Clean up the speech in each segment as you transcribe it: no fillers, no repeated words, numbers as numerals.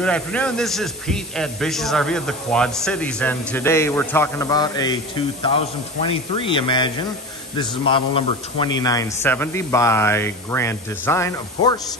Good afternoon, this is Pete at Bish's RV of the Quad Cities, and today we're talking about a 2023 Imagine. This is model number 2970 by Grand Design, of course,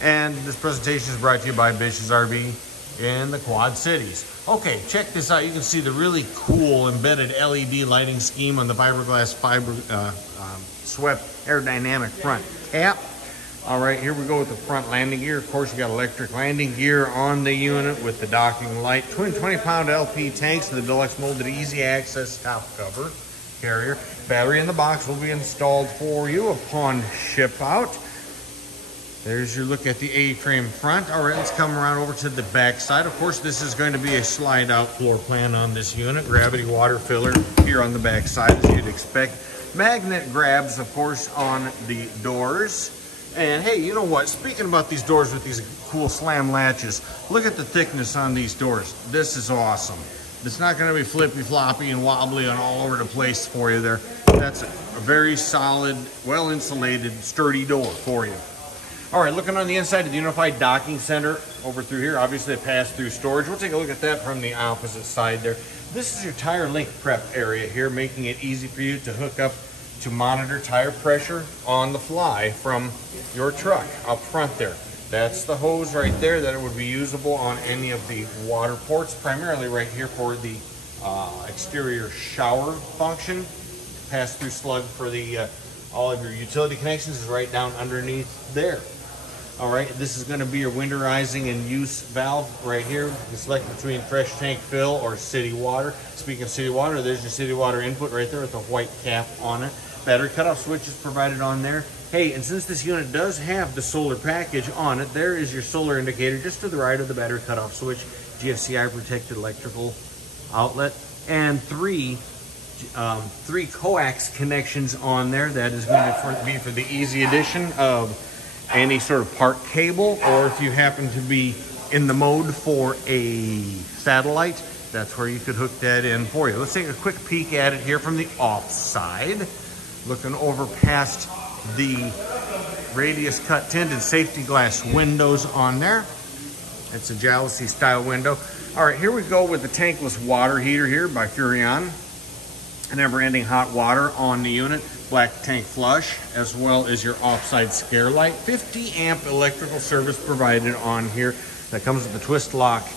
and this presentation is brought to you by Bish's RV in the Quad Cities. Okay, check this out. You can see the really cool embedded LED lighting scheme on the fiberglass swept aerodynamic front cap. All right, here we go with the front landing gear. Of course, you got electric landing gear on the unit with the docking light. Twin 20-pound LP tanks, the deluxe molded easy access top cover carrier. Battery in the box will be installed for you upon ship out. There's your look at the A-frame front. All right, let's come around over to the back side. Of course, this is going to be a slide-out floor plan on this unit. Gravity water filler here on the back side, as you'd expect. Magnet grabs, of course, on the doors. And hey, you know what? Speaking about these doors with these cool slam latches, look at the thickness on these doors. This is awesome. It's not going to be flippy floppy and wobbly and all over the place for you there. That's a very solid, well insulated, sturdy door for you. All right, looking on the inside of the unified docking center over through here, obviously a pass-through storage. We'll take a look at that from the opposite side there. This is your tire link prep area here, making it easy for you to hook up to monitor tire pressure on the fly from your truck up front there. That's the hose right there that it would be usable on any of the water ports, primarily right here for the exterior shower function. Pass-through slug for the all of your utility connections is right down underneath there. All right, this is going to be your winterizing and use valve right here. You can select between fresh tank fill or city water. Speaking of city water, there's your city water input right there with the white cap on it. Battery cutoff switch is provided on there. Hey, and since this unit does have the solar package on it, there is your solar indicator just to the right of the battery cutoff switch, GFCI protected electrical outlet, and three coax connections on there. That is going to be for the easy addition of any sort of park cable, or if you happen to be in the mode for a satellite, that's where you could hook that in for you. Let's take a quick peek at it here from the off side. Looking over past the radius cut tinted safety glass windows on there. It's a jalousie style window. All right, here we go with the tankless water heater here by Furrion. Never-ending hot water on the unit. Black tank flush, as well as your offside scare light. 50 amp electrical service provided on here. That comes with the twist lock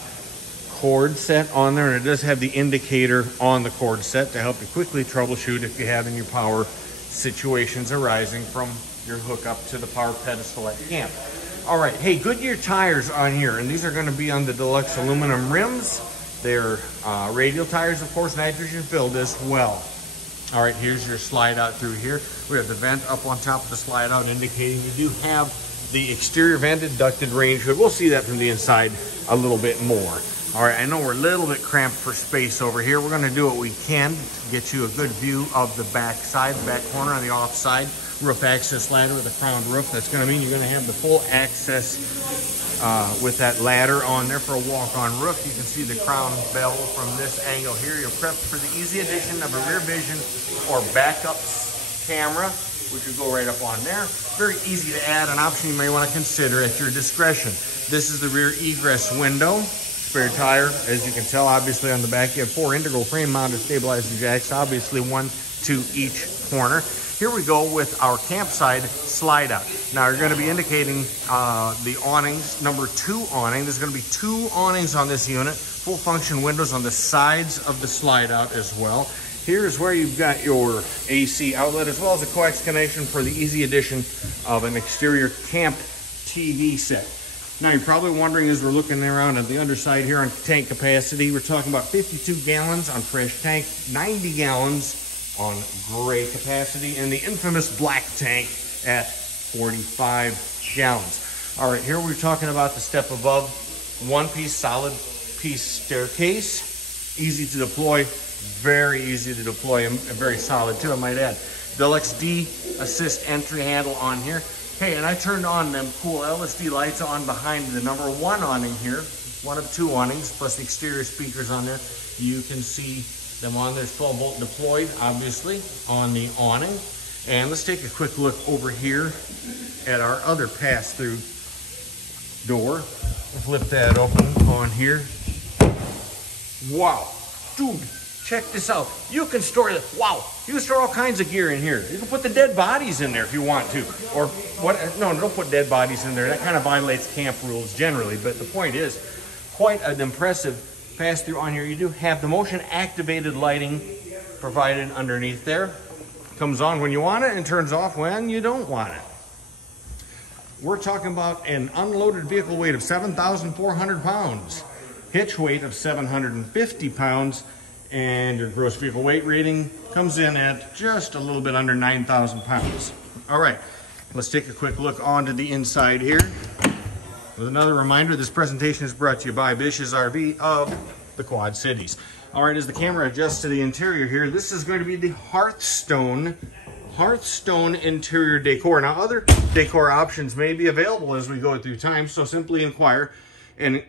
cord set on there, and it does have the indicator on the cord set to help you quickly troubleshoot if you have any power situations arising from your hookup to the power pedestal at camp. All right, hey, Goodyear tires on here, and these are going to be on the deluxe aluminum rims. They're radial tires, of course, nitrogen filled as well. All right, here's your slide out through here. We have the vent up on top of the slide out, indicating you do have the exterior vented ducted range hood. We'll see that from the inside a little bit more. All right, I know we're a little bit cramped for space over here. We're going to do what we can to get you a good view of the back side, the back corner on the off side. Roof access ladder with a crowned roof. That's going to mean you're going to have the full access with that ladder on there for a walk-on roof. You can see the crown bevel from this angle here. You're prepped for the easy addition of a rear vision or backup camera, which will go right up on there. Very easy to add, an option you may want to consider at your discretion. This is the rear egress window. Spare tire, as you can tell, obviously on the back, you have 4 integral frame mounted stabilizer jacks, obviously one to each corner. Here we go with our campside slide out. Now you're going to be indicating the awnings, number 2 awning. There's going to be 2 awnings on this unit, full function windows on the sides of the slide out as well. Here's where you've got your AC outlet as well as a coax connection for the easy addition of an exterior camp TV set. Now you're probably wondering, as we're looking around at the underside here on tank capacity, we're talking about 52 gallons on fresh tank, 90 gallons on gray capacity, and the infamous black tank at 45 gallons. All right, here we're talking about the step above, one-piece solid piece staircase, easy to deploy, very easy to deploy, and very solid too, I might add. Deluxe D assist entry handle on here. Hey, and I turned on them cool LSD lights on behind the number 1 awning here. One of 2 awnings, plus the exterior speakers on there. You can see them on there. 12-volt deployed, obviously, on the awning. And let's take a quick look over here at our other pass-through door. Flip that open on here. Wow, dude, check this out. You can store it. Wow, you can store all kinds of gear in here. You can put the dead bodies in there if you want to, or what? No, don't put dead bodies in there. That kind of violates camp rules generally. But the point is, quite an impressive pass-through on here. You do have the motion-activated lighting provided underneath there. Comes on when you want it and turns off when you don't want it. We're talking about an unloaded vehicle weight of 7,400 pounds, hitch weight of 750 pounds, and your gross vehicle weight rating comes in at just a little bit under 9,000 pounds. All right, let's take a quick look onto the inside here. With another reminder, this presentation is brought to you by Bish's RV of the Quad Cities. All right, as the camera adjusts to the interior here, this is going to be the Hearthstone interior decor. Now, other decor options may be available as we go through time, so simply inquire and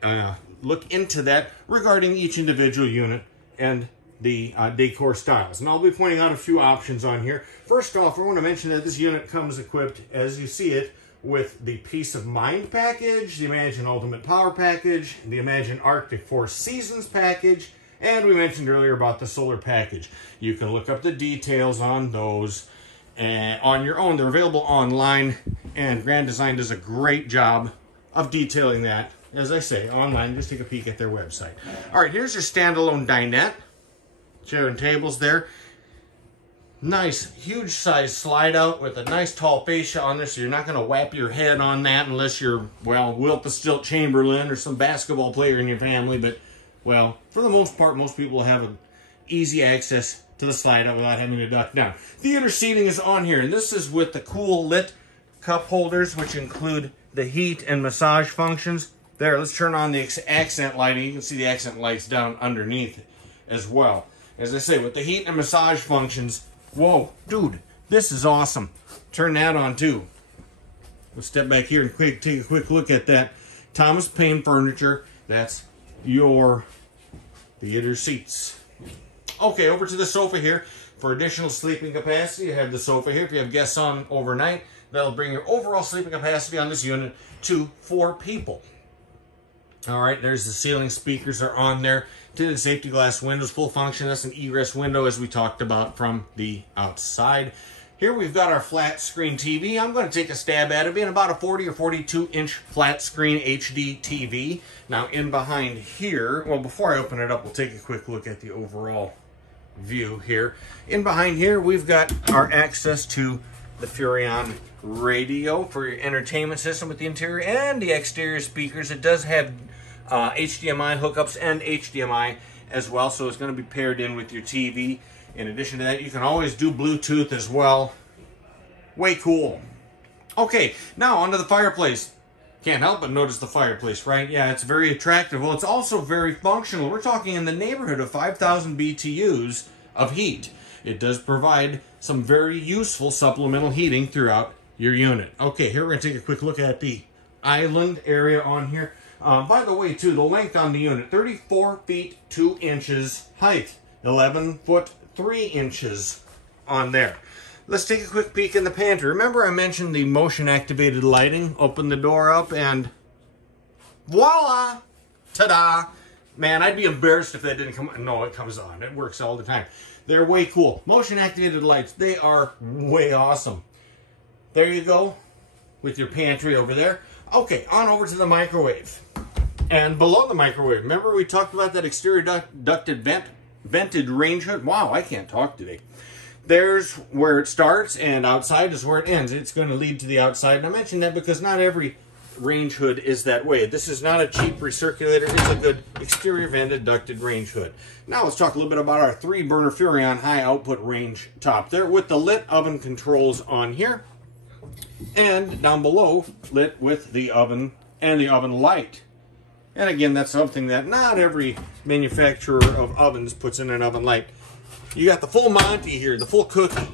look into that regarding each individual unit and the decor styles. And I'll be pointing out a few options on here. First off, I want to mention that this unit comes equipped, as you see it, with the Peace of Mind package, the Imagine Ultimate Power package, the Imagine Arctic Four Seasons package, and we mentioned earlier about the solar package. You can look up the details on those on your own. They're available online, and Grand Design does a great job of detailing that. As I say, online, just take a peek at their website. All right, here's your standalone dinette. Chair and tables there. Nice, huge size slide out with a nice tall fascia on this, so you're not going to whap your head on that unless you're, well, Wilpa Chamberlain or some basketball player in your family. But, well, for the most part, most people have an easy access to the slide out without having to duck down. Theater seating is on here, and this is with the cool lit cup holders, which include the heat and massage functions. There, let's turn on the accent lighting. You can see the accent lights down underneath as well. As I say, with the heat and massage functions, whoa, dude, this is awesome. Turn that on too. We'll step back here and take a quick look at that. Thomas Paine furniture. That's your theater seats. Okay, over to the sofa here. For additional sleeping capacity, you have the sofa here. If you have guests on overnight, that'll bring your overall sleeping capacity on this unit to 4 people. All right, there's the ceiling speakers are on there. Tinted safety glass windows, full function. That's an egress window, as we talked about from the outside. Here we've got our flat screen TV. I'm going to take a stab at it being about a 40 or 42 inch flat screen HD TV. Now in behind here, well, before I open it up, we'll take a quick look at the overall view here. In behind here, we've got our access to the Furrion radio for your entertainment system with the interior and the exterior speakers. It does have HDMI hookups and HDMI as well, so it's going to be paired in with your TV. In addition to that, you can always do Bluetooth as well. Way cool. Okay, now onto the fireplace. Can't help but notice the fireplace, right? Yeah, it's very attractive. Well, it's also very functional. We're talking in the neighborhood of 5,000 BTUs of heat. It does provide some very useful supplemental heating throughout your unit. Okay, here we're going to take a quick look at the island area on here. By the way, too, the length on the unit, 34 feet 2 inches height, 11 foot 3 inches on there. Let's take a quick peek in the pantry. Remember I mentioned the motion-activated lighting? Open the door up and voila! Ta-da! Man, I'd be embarrassed if that didn't come on. No, it comes on. It works all the time. They're way cool. Motion-activated lights, they are way awesome. There you go with your pantry over there. Okay, on over to the microwave. And below the microwave, remember we talked about that exterior ducted vented range hood? Wow, I can't talk today. There's where it starts, and outside is where it ends. It's going to lead to the outside. And I mention that because not every range hood is that way. This is not a cheap recirculator. It's a good exterior vented ducted range hood. Now let's talk a little bit about our 3-burner Furrion high output range top there with the lit oven controls on here. And down below, lit with the oven and the oven light. And again, that's something that not every manufacturer of ovens puts in an oven light. You got the full Monty here, the full cookie,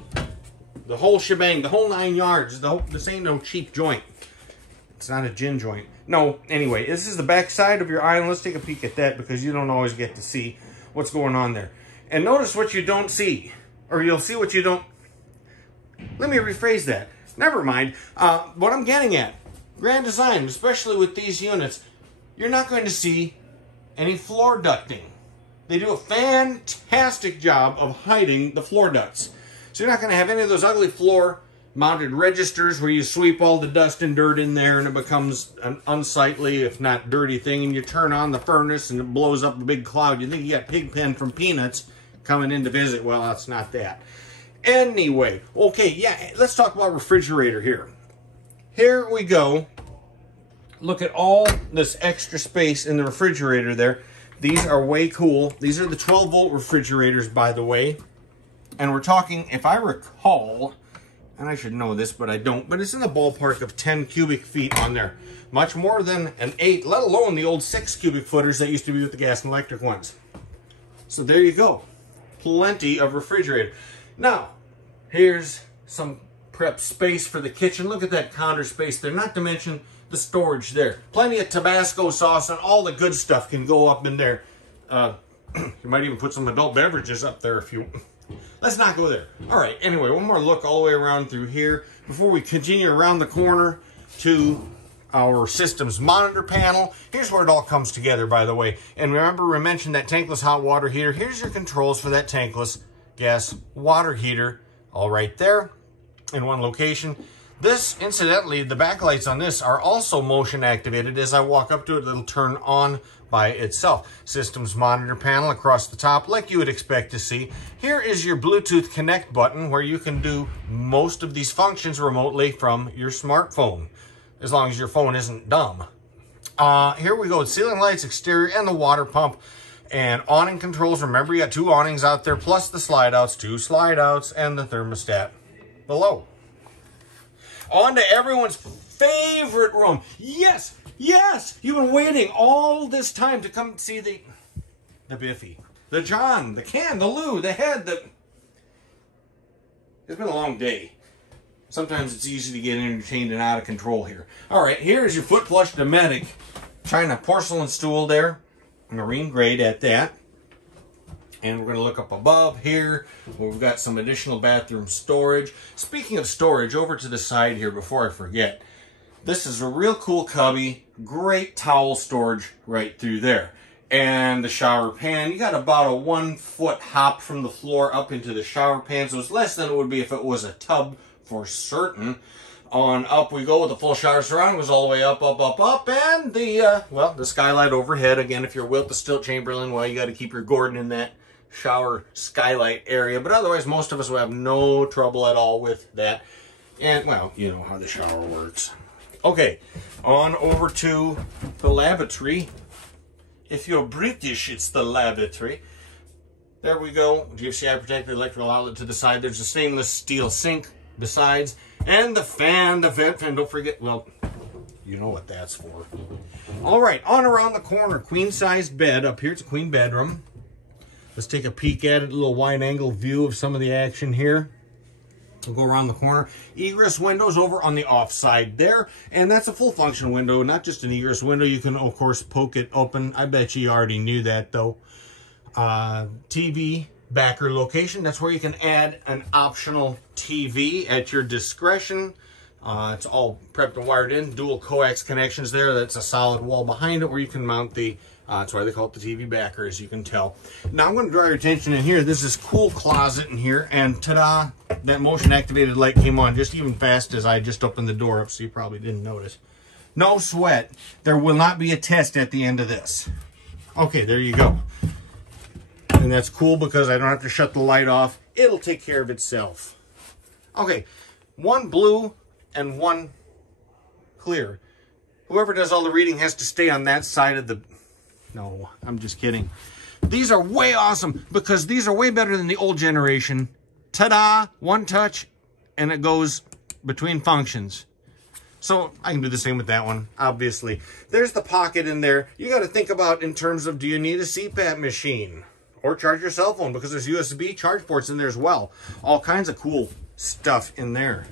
the whole shebang, the whole 9 yards. This ain't no cheap joint. It's not a gin joint. No, anyway, this is the back side of your island. Let's take a peek at that because you don't always get to see what's going on there. And notice what you don't see, or you'll see what you don't. Let me rephrase that. Never mind. What I'm getting at, Grand Design, especially with these units, you're not going to see any floor ducting. They do a fantastic job of hiding the floor ducts. So you're not going to have any of those ugly floor mounted registers where you sweep all the dust and dirt in there and it becomes an unsightly, if not dirty thing, and you turn on the furnace and it blows up a big cloud. You think you got Pigpen from Peanuts coming in to visit. Well, that's not that. Anyway, okay, yeah, let's talk about refrigerator here. Here we go. Look at all this extra space in the refrigerator there. These are way cool. These are the 12-volt refrigerators, by the way. And we're talking, if I recall, and I should know this, but I don't, but it's in the ballpark of 10 cubic feet on there. Much more than an 8, let alone the old 6 cubic footers that used to be with the gas and electric ones. So there you go. Plenty of refrigerator. Now, here's some prep space for the kitchen. Look at that counter space there, not to mention the storage there. Plenty of Tabasco sauce and all the good stuff can go up in there. You might even put some adult beverages up there if you... Let's not go there. All right, anyway, one more look all the way around through here before we continue around the corner to our systems monitor panel. Here's where it all comes together, by the way. And remember, we mentioned that tankless hot water heater. Here's your controls for that tankless gas water heater, all right there in one location. This, incidentally, the backlights on this are also motion activated. As I walk up to it, it'll turn on by itself. Systems monitor panel across the top, like you would expect to see. Here is your Bluetooth connect button where you can do most of these functions remotely from your smartphone, as long as your phone isn't dumb. Here we go, ceiling lights, exterior, and the water pump. And awning controls, remember you got 2 awnings out there, plus the slide outs, 2 slide outs, and the thermostat below. On to everyone's favorite room. Yes, yes, you've been waiting all this time to come see the Biffy, the John, the Ken, the Lou, the head, the... It's been a long day. Sometimes it's easy to get entertained and out of control here. All right, here's your foot plush Dometic China porcelain stool there. Marine grade at that. And we're going to look up above here where we've got some additional bathroom storage. Speaking of storage, over to the side here before I forget, this is a real cool cubby, great towel storage right through there. And the shower pan, you got about a 1-foot hop from the floor up into the shower pan, so it's less than it would be if it was a tub for certain. On up we go with the full shower surround, goes all the way up, up, up, up, and the, well, the skylight overhead. Again, if you're Wilt the Stilt Chamberlain, well, you got to keep your Gordon in that shower skylight area, but otherwise most of us will have no trouble at all with that. And well, you know how the shower works. Okay, on over to the lavatory. If you're British, it's the lavatory. There we go. GFCI protected electrical outlet to the side. There's a stainless steel sink besides, and the fan, the vent fan. Don't forget, well, you know what that's for. All right, on around the corner, queen-sized bed up here. It's a queen bedroom. Let's take a peek at it, a little wide-angle view of some of the action here. We'll go around the corner. Egress windows over on the off side there. And that's a full function window, not just an egress window. You can, of course, poke it open. I bet you already knew that, though. TV backer location. That's where you can add an optional TV at your discretion. It's all prepped and wired in. Dual coax connections there. That's a solid wall behind it where you can mount the... that's why they call it the TV backer, as you can tell. Now, I'm going to draw your attention in here. There's this cool closet in here, and ta-da, that motion-activated light came on just even fast as I just opened the door up, so you probably didn't notice. No sweat. There will not be a test at the end of this. Okay, there you go. And that's cool because I don't have to shut the light off. It'll take care of itself. Okay, 1 blue and 1 clear. Whoever does all the reading has to stay on that side of the... No, I'm just kidding. These are way awesome because these are way better than the old generation. Ta-da! 1 touch and it goes between functions. So I can do the same with that one, obviously. There's the pocket in there. You got to think about in terms of, do you need a CPAP machine? Or charge your cell phone, because there's USB charge ports in there as well. All kinds of cool stuff in there.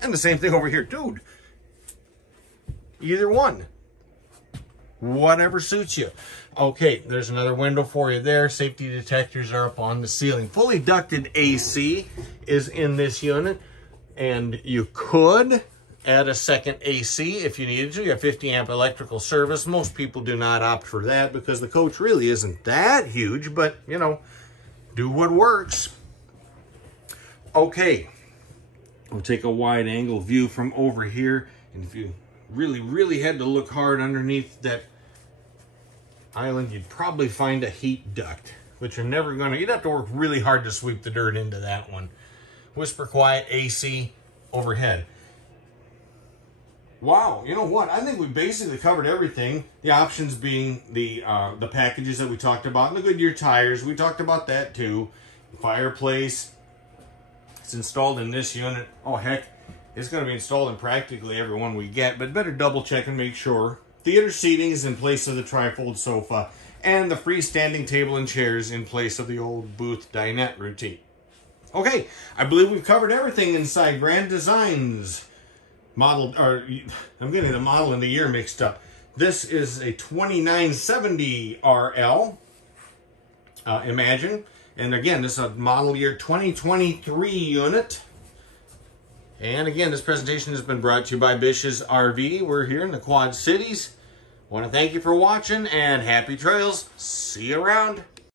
And the same thing over here. Dude, either one. Whatever suits you. Okay, there's another window for you there. Safety detectors are up on the ceiling. Fully ducted AC is in this unit. And you could add a second AC if you needed to. You have 50 amp electrical service. Most people do not opt for that because the coach really isn't that huge, but you know, do what works. Okay, we'll take a wide angle view from over here. And if you really had to look hard underneath that island, you'd probably find a heat duct, which you're never gonna, you'd have to work really hard to sweep the dirt into that one. Whisper quiet AC overhead. Wow, you know what? I think we basically covered everything. The options being the packages that we talked about, and the Goodyear tires. We talked about that too. Fireplace. It's installed in this unit. Oh heck, it's going to be installed in practically every one we get, but better double check and make sure. Theater seating is in place of the trifold sofa, and the freestanding table and chairs in place of the old booth dinette routine. Okay, I believe we've covered everything inside Grand Designs. Model, or I'm getting the model and the year mixed up. This is a 2970 RL, Imagine. And again, this is a model year 2023 unit. And again, this presentation has been brought to you by Bish's RV. We're here in the Quad Cities. Want to thank you for watching and happy trails. See you around.